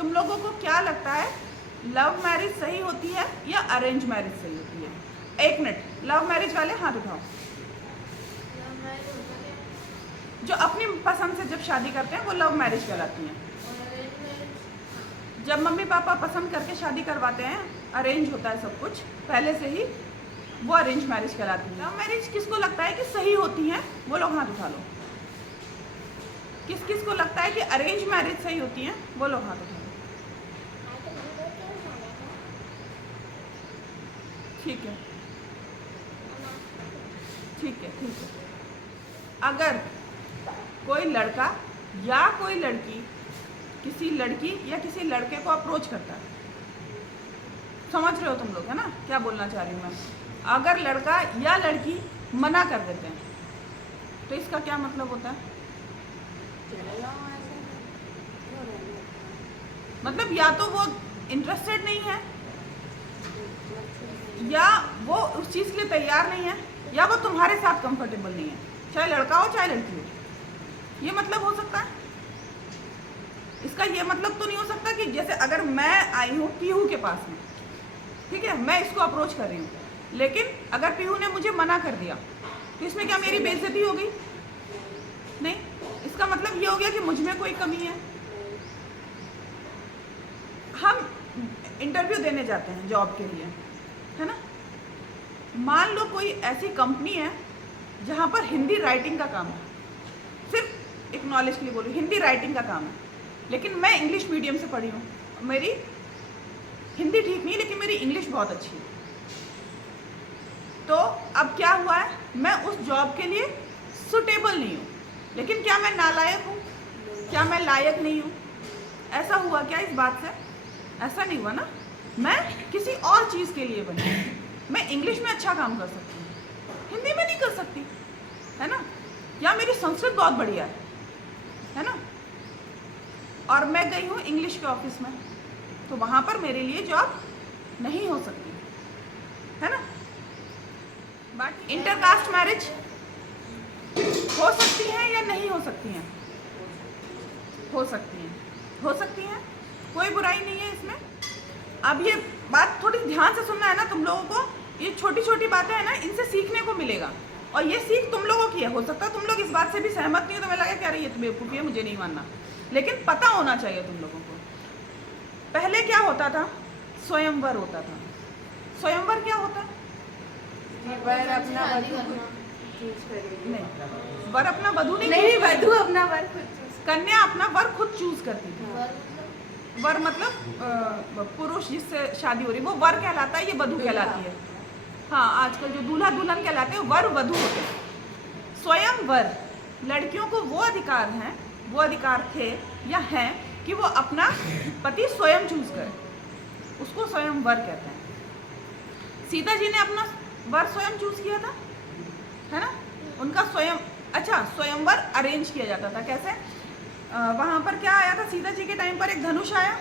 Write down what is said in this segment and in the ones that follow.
तुम लोगों को क्या लगता है, लव मैरिज सही होती है या अरेंज मैरिज सही होती है? एक मिनट, लव मैरिज वाले हाथ उठाओ। जो अपनी पसंद से जब शादी करते हैं वो लव मैरिज कहलाती हैं। जब मम्मी पापा पसंद करके शादी करवाते हैं, अरेंज होता है सब कुछ पहले से ही, वो अरेंज मैरिज कहलाती है। लव मैरिज किसको लगता है कि सही होती है, वो लोग हाथ उठा लो। किस किस को लगता है कि अरेंज मैरिज सही होती है, वो लोग हाथ उठा लो। ठीक है, ठीक है, ठीक है। अगर कोई लड़का या कोई लड़की किसी लड़की या किसी लड़के को अप्रोच करता है, समझ रहे हो तुम लोग, है ना क्या बोलना चाह रही हूँ मैं? अगर लड़का या लड़की मना कर देते हैं तो इसका क्या मतलब होता है? मतलब या तो वो इंटरेस्टेड नहीं है, या वो उस चीज़ के लिए तैयार नहीं है, या वो तुम्हारे साथ कंफर्टेबल नहीं है, चाहे लड़का हो चाहे लड़की हो। ये मतलब हो सकता है। इसका ये मतलब तो नहीं हो सकता कि जैसे अगर मैं आई हूँ पीहू के पास में, ठीक है, मैं इसको अप्रोच कर रही हूँ, लेकिन अगर पीहू ने मुझे मना कर दिया तो इसमें क्या मेरी बेइज्जती हो गई? नहीं, इसका मतलब ये हो गया कि मुझ में कोई कमी है। हम इंटरव्यू देने जाते हैं जॉब के लिए, है ना, मान लो कोई ऐसी कंपनी है जहाँ पर हिंदी राइटिंग का काम है, सिर्फ एक नॉलेज के लिए बोलूँ, हिंदी राइटिंग का काम है, लेकिन मैं इंग्लिश मीडियम से पढ़ी हूँ, मेरी हिंदी ठीक नहीं लेकिन मेरी इंग्लिश बहुत अच्छी है। तो अब क्या हुआ है, मैं उस जॉब के लिए सुटेबल नहीं हूँ, लेकिन क्या मैं नालायक हूँ? क्या मैं लायक नहीं हूँ? ऐसा हुआ क्या इस बात से? ऐसा नहीं हुआ ना, मैं किसी और चीज़ के लिए बनी। मैं इंग्लिश में अच्छा काम कर सकती हूँ, हिंदी में नहीं कर सकती, है ना, या मेरी संस्कृत बहुत बढ़िया है ना, और मैं गई हूँ इंग्लिश के ऑफिस में, तो वहाँ पर मेरे लिए जॉब नहीं हो सकती, है ना। बाकी इंटरकास्ट मैरिज हो सकती है या नहीं हो सकती हैं? हो सकती हैं, हो सकती हैं, कोई बुराई नहीं है इसमें। अब ये बात थोड़ी ध्यान से सुनना है ना तुम लोगों को, ये छोटी छोटी बातें हैं ना, इनसे सीखने को मिलेगा, और ये सीख तुम लोगों की है। हो सकता है तुम लोग इस बात से भी सहमत नहीं हो, तो मैं लगा क्या रही है, तो बेवकूफ़ी है, मुझे नहीं मानना, लेकिन पता होना चाहिए तुम लोगों को। पहले क्या होता था? स्वयंवर होता था। स्वयंवर क्या होता है? वर अपना वधू नहीं, वर अपना वधू नहीं, वधू अपना वर खुद चूज, कन्या अपना वर खुद चूज करती थी। वर मतलब पुरुष जिससे शादी हो रही, वो वर कहलाता है, ये वधू कहलाती है। हाँ, आजकल जो दूल्हा दुल्हन कहलाते हैं वर वधू होते हैं। स्वयंवर, लड़कियों को वो अधिकार हैं, वो अधिकार थे या हैं कि वो अपना पति स्वयं चूज करें, उसको स्वयंवर कहते हैं। सीता जी ने अपना वर स्वयं चूज किया था, है ना, उनका स्वयं। अच्छा, स्वयंवर अरेंज किया जाता था, कैसे? वहाँ पर क्या आया था सीता जी के टाइम पर? एक धनुष आया।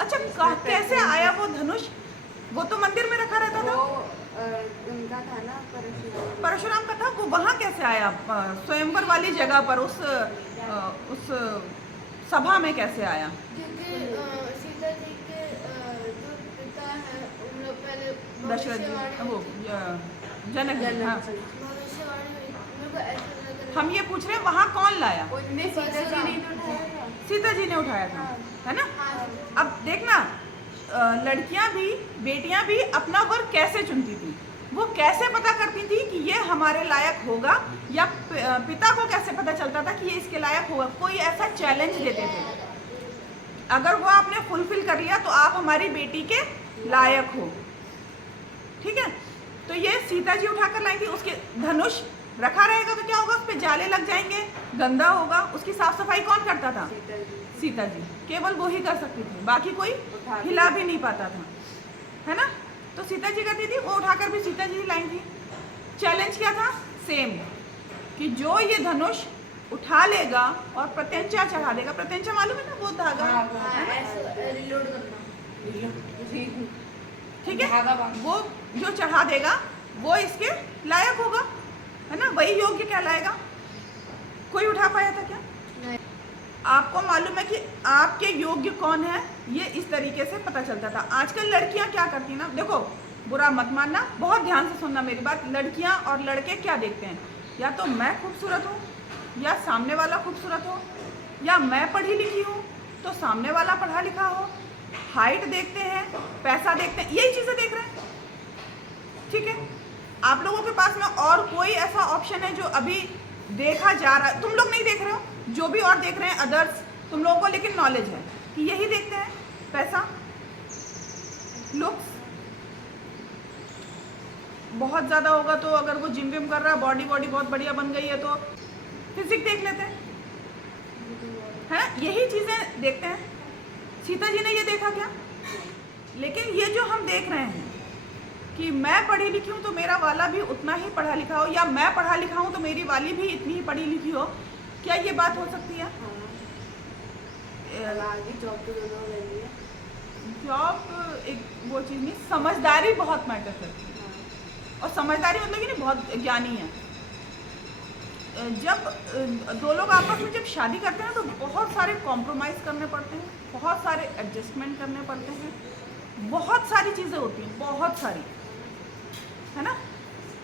अच्छा, कैसे आया वो धनुष? वो तो मंदिर में रखा रहता था, उनका था ना परशुराम का था, वो वहाँ कैसे आया स्वयंवर वाली जगह पर, उस सभा में कैसे आया? क्योंकि सीता जी के जो पिता है उन लोग पहले दशरथ जी, वो जनक जी, हाँ। भविष्यवाणी हुई, मेरे को ऐसा लग रहा हम ये पूछ रहे हैं वहाँ कौन लाया? उनने सीता जी ने तो उठाया था, सीता जी ने उठाया था, है ना। अब देखना, लड़कियां भी, बेटियां भी अपना वर कैसे चुनती थी? वो कैसे पता करती थी कि ये हमारे लायक होगा, या पिता को कैसे पता चलता था कि ये इसके लायक होगा? कोई ऐसा चैलेंज देते थे, अगर वो आपने फुलफिल कर लिया तो आप हमारी बेटी के लायक हो, ठीक है। तो ये सीता जी उठाकर लाई थी। उसके धनुष रखा रहेगा तो क्या होगा? उस पर जाले लग जाएंगे, गंदा होगा, उसकी साफ सफाई कौन करता था? सीता जी, केवल वो ही कर सकती थी, बाकी कोई हिला भी नहीं पाता था, है ना। तो सीता जी करती थी, वो उठाकर भी सीता जी लाई थी। चैलेंज क्या था? सेम, कि जो ये धनुष उठा लेगा और प्रत्यंचा चढ़ा देगा, प्रत्यंचा मालूम है ना, वो धागा, रिलोड करना, ठीक है, वो जो चढ़ा देगा वो इसके लायक होगा, है ना, वही योग्य कहलाएगा। कोई उठा पाया था क्या? आपको मालूम है कि आपके योग्य कौन है, ये इस तरीके से पता चलता था। आजकल लड़कियां क्या करती हैं ना, देखो बुरा मत मानना, बहुत ध्यान से सुनना मेरी बात। लड़कियां और लड़के क्या देखते हैं, या तो मैं खूबसूरत हूँ, या सामने वाला खूबसूरत हो, या मैं पढ़ी लिखी हूँ तो सामने वाला पढ़ा लिखा हो। हाइट देखते हैं, पैसा देखते हैं, यही चीज़ें देख रहे हैं। ठीक है, आप लोगों के पास में और कोई ऐसा ऑप्शन है जो अभी देखा जा रहा है? तुम लोग नहीं देख रहे हो, जो भी और देख रहे हैं अदर्स, तुम लोगों को लेकिन नॉलेज है कि यही देखते हैं, पैसा, लुक्स। बहुत ज़्यादा होगा तो अगर वो जिम विम कर रहा है, बॉडी बहुत बढ़िया बन गई है तो फिजिक देख लेते हैं, है ना? यही चीज़ें देखते हैं। सीता जी ने ये देखा क्या? लेकिन ये जो हम देख रहे हैं कि मैं पढ़ी लिखी हूँ तो मेरा वाला भी उतना ही पढ़ा लिखा हो, या मैं पढ़ा लिखा हूँ तो मेरी वाली भी इतनी ही पढ़ी लिखी हो, क्या ये बात हो सकती है? जॉब तो दोनों लेनी है। जॉब एक वो चीज़ नहीं, समझदारी बहुत मैटर करती है। और समझदारी मतलब कि नहीं, बहुत ज्ञानी है। जब दो लोग आपस में जब शादी करते हैं तो बहुत सारे कॉम्प्रोमाइज़ करने पड़ते हैं, बहुत सारे एडजस्टमेंट करने पड़ते हैं, बहुत सारी चीज़ें होती हैं, बहुत सारी, है ना?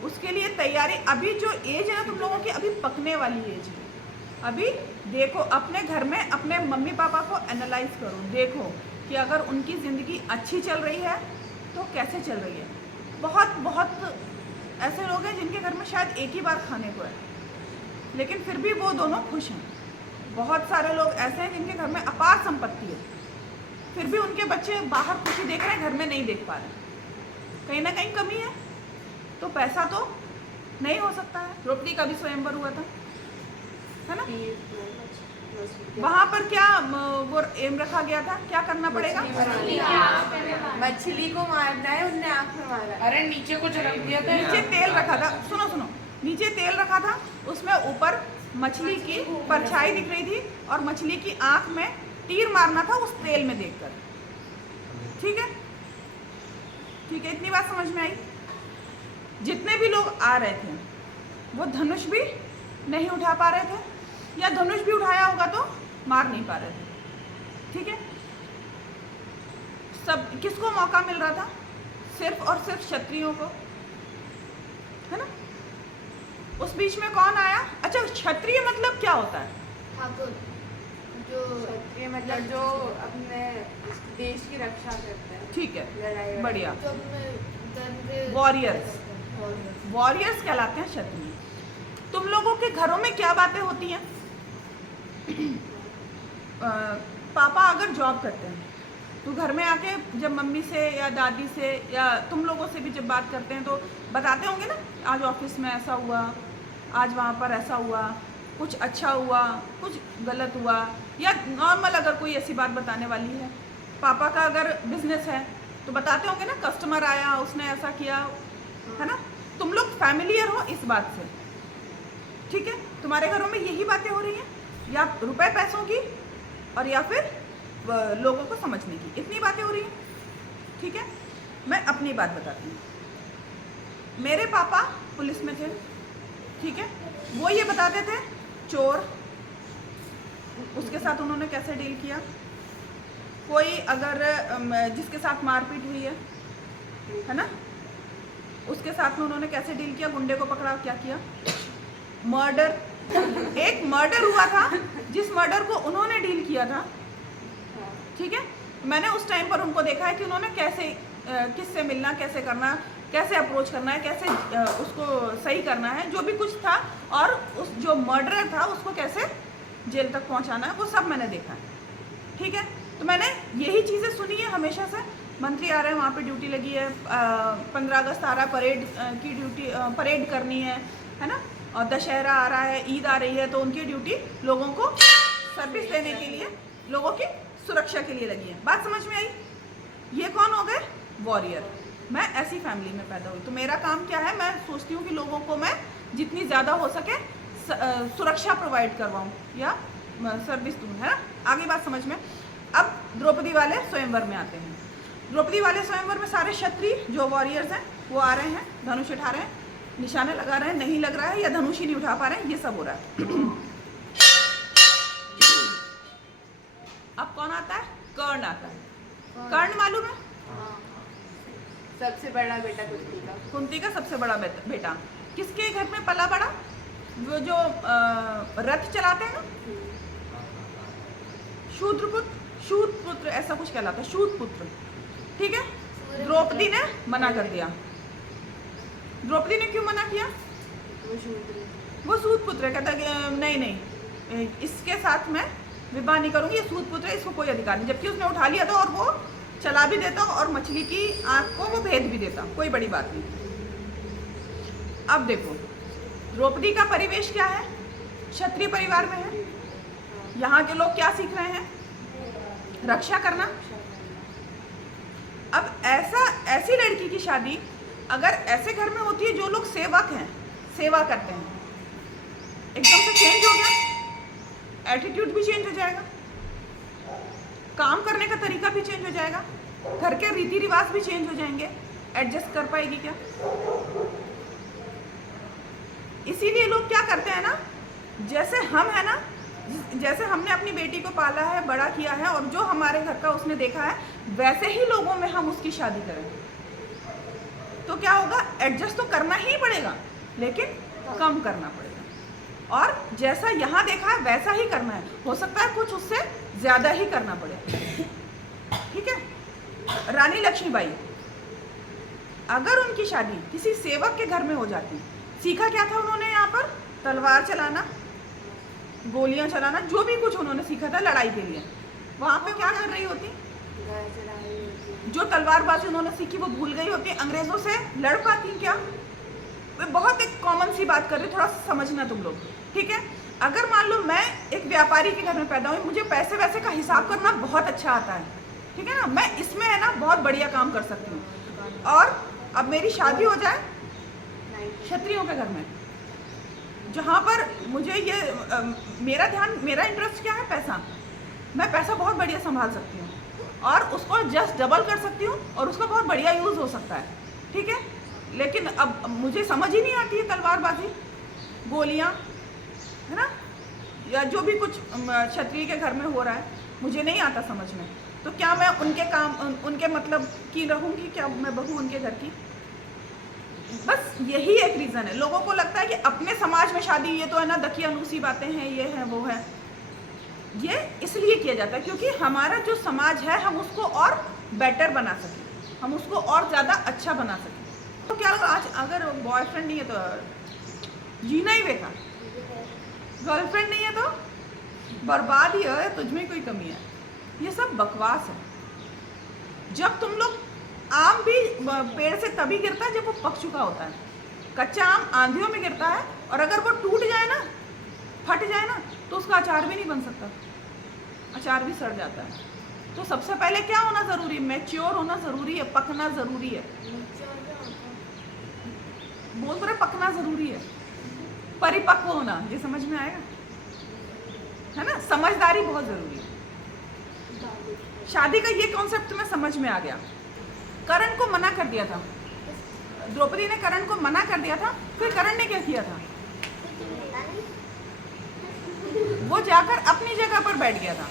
उसके लिए तैयारी, अभी जो एज है ना तुम लोगों की, अभी पकने वाली एज है। अभी देखो अपने घर में अपने मम्मी पापा को एनालाइज करो, देखो कि अगर उनकी ज़िंदगी अच्छी चल रही है तो कैसे चल रही है। बहुत ऐसे लोग हैं जिनके घर में शायद एक ही बार खाने को है, लेकिन फिर भी वो दोनों खुश हैं। बहुत सारे लोग ऐसे हैं जिनके घर में अपार संपत्ति है, फिर भी उनके बच्चे बाहर खुशी देख रहे हैं, घर में नहीं देख पा रहे। कहीं ना कहीं कमी है, तो पैसा तो नहीं हो सकता है। द्रौपदी का भी स्वयंवर हुआ था, है ना? वहाँ पर क्या वो एम रखा गया था, क्या करना पड़ेगा? मछली को मारना है, उनने आँख में मारा। अरे नीचे कुछ रख दिया था, नीचे तेल रखा था, सुनो, नीचे तेल रखा था, उसमें ऊपर मछली की परछाई दिख रही थी और मछली की आंख में तीर मारना था उस तेल में देखकर। ठीक है, इतनी बात समझ में आई। जितने भी लोग आ रहे थे वो धनुष भी नहीं उठा पा रहे थे, या धनुष भी उठाया होगा तो मार नहीं पा रहे थे। ठीक है, सब किसको मौका मिल रहा था? सिर्फ और सिर्फ क्षत्रियों को, है ना? उस बीच में कौन आया? अच्छा, क्षत्रिय मतलब क्या होता है? ठाकुर, जो क्षत्रिय मतलब जो अपने देश की रक्षा करते हैं। ठीक है, लड़ाई बढ़िया। जो अपने दंड वॉरियर्स, वॉरियर्स कहलाते हैं क्षत्रिय। तुम लोगों के घरों में क्या बातें होती हैं? पापा अगर जॉब करते हैं तो घर में आके जब मम्मी से या दादी से या तुम लोगों से भी जब बात करते हैं तो बताते होंगे ना, आज ऑफिस में ऐसा हुआ, आज वहाँ पर ऐसा हुआ, कुछ अच्छा हुआ, कुछ गलत हुआ, या नॉर्मल अगर कोई ऐसी बात बताने वाली है। पापा का अगर बिजनेस है तो बताते होंगे ना, कस्टमर आया, उसने ऐसा किया, है ना? तुम लोग फैमिलियर हो इस बात से। ठीक है, तुम्हारे घरों में यही बातें हो रही हैं, या रुपए पैसों की और या फिर लोगों को समझने की, इतनी बातें हो रही हैं। ठीक है, मैं अपनी बात बताती हूँ। मेरे पापा पुलिस में थे, ठीक है, वो ये बताते थे चोर, उसके साथ उन्होंने कैसे डील किया। कोई अगर जिसके साथ मारपीट हुई है ना, उसके साथ में उन्होंने कैसे डील किया, गुंडे को पकड़ा, क्या किया। मर्डर, एक मर्डर हुआ था जिस मर्डर को उन्होंने डील किया था। ठीक है, मैंने उस टाइम पर उनको देखा है कि उन्होंने कैसे किससे मिलना, कैसे करना, कैसे अप्रोच करना है, कैसे उसको सही करना है, जो भी कुछ था, और उस जो मर्डरर था उसको कैसे जेल तक पहुंचाना है, वो सब मैंने देखा है। ठीक है, तो मैंने यही चीज़ें सुनी है हमेशा से। मंत्री आ रहे हैं, वहाँ पे ड्यूटी लगी है, 15 अगस्त आ रहा है, परेड की ड्यूटी, परेड करनी है ना, और दशहरा आ रहा है, ईद आ रही है, तो उनकी ड्यूटी लोगों को सर्विस देने के लिए, लोगों की सुरक्षा के लिए लगी है। बात समझ में आई? ये कौन हो गए? वॉरियर। मैं ऐसी फैमिली में पैदा हुई, तो मेरा काम क्या है, मैं सोचती हूँ कि लोगों को मैं जितनी ज़्यादा हो सके सुरक्षा प्रोवाइड करवाऊँ या सर्विस दूँ, है ना? आगे बात समझ में। अब द्रौपदी वाले स्वयंवर में आते हैं। द्रौपदी वाले स्वयंवर में सारे क्षत्रिय जो वॉरियर्स हैं वो आ रहे हैं, धनुष उठा रहे हैं, निशाने लगा रहे हैं, नहीं लग रहा है, या धनुष ही नहीं उठा पा रहे हैं, ये सब हो रहा है। अब कौन आता है? कर्ण आता है। कर्ण मालूम है? हाँ। सबसे बड़ा बेटा कुंती का। कुंती का सबसे बड़ा बेटा। किसके घर में पला बड़ा? वो जो रथ चलाते हैं ना, शूद्रपुत्र ऐसा कुछ कहलाता है, शूद्रपुत्र। ठीक है। द्रौपदी ने मना कर दिया। द्रौपदी ने क्यों मना किया? वो शूद्रपुत्र है, कहता कि नहीं, इसके साथ मैं विवाह नहीं करूंगी, ये शूद्रपुत्र है, इसको कोई अधिकार नहीं। जबकि उसने उठा लिया था और वो चला भी देता और मछली की आंख को वो भेद भी देता, कोई बड़ी बात नहीं। अब देखो द्रौपदी का परिवेश क्या है? क्षत्रिय परिवार में है। यहाँ के लोग क्या सीख रहे हैं? रक्षा करना। अब ऐसी लड़की की शादी अगर ऐसे घर में होती है जो लोग सेवक हैं, सेवा करते हैं, एकदम से चेंज हो गया, एटीट्यूड भी चेंज हो जाएगा, काम करने का तरीका भी चेंज हो जाएगा, घर के रीति रिवाज भी चेंज हो जाएंगे। एडजस्ट कर पाएगी क्या? इसीलिए लोग क्या करते हैं ना, जैसे हम है ना, जैसे हमने अपनी बेटी को पाला है, बड़ा किया है और जो हमारे घर का उसने देखा है, वैसे ही लोगों में हम उसकी शादी करें तो क्या होगा? एडजस्ट तो करना ही पड़ेगा, लेकिन कम करना पड़ेगा। और जैसा यहाँ देखा है वैसा ही करना है। हो सकता है कुछ उससे ज्यादा ही करना पड़े। ठीक है। रानी लक्ष्मीबाई, अगर उनकी शादी किसी सेवक के घर में हो जाती, सीखा क्या था उन्होंने? यहाँ पर तलवार चलाना, गोलियां चलाना, जो भी कुछ उन्होंने सीखा था लड़ाई के लिए, वहां पे क्या कर रही होती? जो तलवारबाजी उन्होंने सीखी वो भूल गई होती। अंग्रेजों से लड़ पाती क्या? मैं बहुत एक कॉमन सी बात कर रही हूँ, थोड़ा सा समझना तुम लोग। ठीक है। अगर मान लो मैं एक व्यापारी के घर में पैदा हुई, मुझे पैसे वैसे का हिसाब करना बहुत अच्छा आता है, ठीक है ना, मैं इसमें है ना बहुत बढ़िया काम कर सकती हूँ। और अब मेरी शादी हो जाए क्षत्रियों के घर में, जहाँ पर मुझे ये मेरा ध्यान, मेरा इंटरेस्ट क्या है? पैसा। मैं पैसा बहुत बढ़िया संभाल सकती हूँ और उसको जस्ट डबल कर सकती हूँ और उसका बहुत बढ़िया यूज़ हो सकता है। ठीक है। लेकिन अब मुझे समझ ही नहीं आती है तलवारबाजी, गोलियाँ, है ना, या जो भी कुछ क्षत्रिय के घर में हो रहा है, मुझे नहीं आता समझ में। तो क्या मैं उनके काम, उनके मतलब की रहूँगी? क्या मैं बहू उनके घर की? बस यही एक रीज़न है। लोगों को लगता है कि अपने समाज में शादी, ये तो है ना दकिया नुसी बातें हैं, ये है वो है। ये इसलिए किया जाता है क्योंकि हमारा जो समाज है हम उसको और बेटर बना सकें, हम उसको और ज़्यादा अच्छा बना सकें। तो क्या आज अगर बॉयफ्रेंड नहीं है तो जीना ही बेकार, गर्लफ्रेंड नहीं है तो बर्बाद ही है, तुझमें कोई कमी है। ये सब बकवास है। जब तुम लोग, आम भी पेड़ से तभी गिरता है जब वो पक चुका होता है। कच्चा आम आंधियों में गिरता है और अगर वो टूट जाए ना, फट जाए ना, तो उसका अचार भी नहीं बन सकता, अचार भी सड़ जाता है। तो सबसे पहले क्या होना ज़रूरी है? मैच्योर होना ज़रूरी है, पकना ज़रूरी है। बोल तो रहे पकना ज़रूरी है, परिपक्व होना, ये समझ में आएगा, है ना। समझदारी बहुत ज़रूरी है। शादी का ये कॉन्सेप्ट तुम्हें समझ में आ गया। कर्ण को मना कर दिया था, द्रौपदी ने कर्ण को मना कर दिया था। फिर कर्ण ने क्या किया था? वो जाकर अपनी जगह पर बैठ गया था।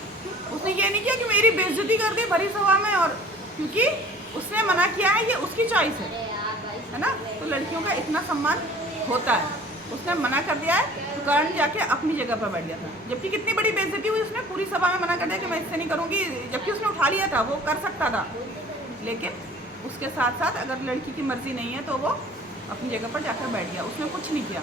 उसने ये नहीं किया कि मेरी बेइज्जती कर दी भरी सभा में, और क्योंकि उसने मना किया है, ये उसकी चॉइस है ना। तो लड़कियों का इतना सम्मान होता है। उसने मना कर दिया है तो कर्ण जाके अपनी जगह पर बैठ गया था। जबकि कितनी बड़ी बेइज्जती हुई, उसने पूरी सभा में मना कर दिया कि मैं इससे नहीं करूँगी, जबकि उसने उठा लिया था, वो कर सकता था। लेकिन उसके साथ साथ अगर लड़की की मर्जी नहीं है तो वो अपनी जगह पर जाकर बैठ गया, उसने कुछ नहीं किया।